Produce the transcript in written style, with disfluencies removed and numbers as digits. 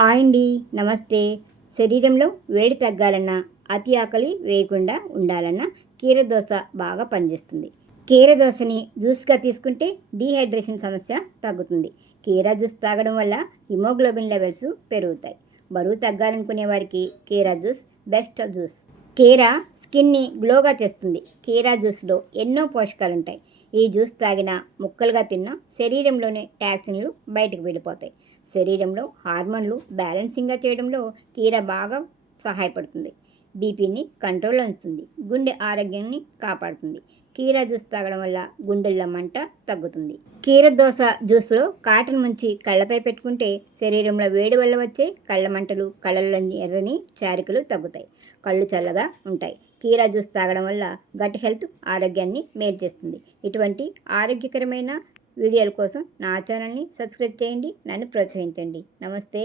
Hi అండి, నమస్తే. శరీరంలో వేడి తగ్గాలన్నా, అతి ఆకలి వేయకుండా ఉండాలన్నా కీరదోస బాగా పనిచేస్తుంది. కీరదోసని జ్యూస్గా తీసుకుంటే డీహైడ్రేషన్ సమస్య తగ్గుతుంది. కీరా జ్యూస్ తాగడం వల్ల హిమోగ్లోబిన్ లెవెల్స్ పెరుగుతాయి. బరువు తగ్గాలనుకునే వారికి కీరా జ్యూస్ బెస్ట్ జ్యూస్. కీరా స్కిన్ని గ్లోగా చేస్తుంది. కీరా జ్యూస్లో ఎన్నో పోషకాలు ఉంటాయి. ఈ జ్యూస్ తాగినా, ముక్కలుగా తిన్నా శరీరంలోని టాక్సిన్లు బయటకు వెళ్ళిపోతాయి. శరీరంలో హార్మోన్లు బ్యాలెన్సింగ్గా చేయడంలో కీర బాగా సహాయపడుతుంది. బీపీని కంట్రోల్లో ఉంచుతుంది. గుండె ఆరోగ్యాన్ని కాపాడుతుంది. కీరా జ్యూస్ తాగడం వల్ల గుండెల్లో మంట తగ్గుతుంది. కీర దోస జ్యూస్లో కాటన్ ముంచి కళ్ళపై పెట్టుకుంటే శరీరంలో వేడి వల్ల వచ్చే కళ్ళ మంటలు, కళ్ళల్లోని ఎర్రని చారికలు తగ్గుతాయి. కళ్ళు చల్లగా ఉంటాయి. కీరా జ్యూస్ తాగడం వల్ల గట్ హెల్త్ ఆరోగ్యాన్ని మేలు చేస్తుంది. ఇటువంటి ఆరోగ్యకరమైన వీడియోల కోసం నా ఛానల్ని సబ్స్క్రైబ్ చేయండి. నన్ను ప్రోత్సహించండి. నమస్తే.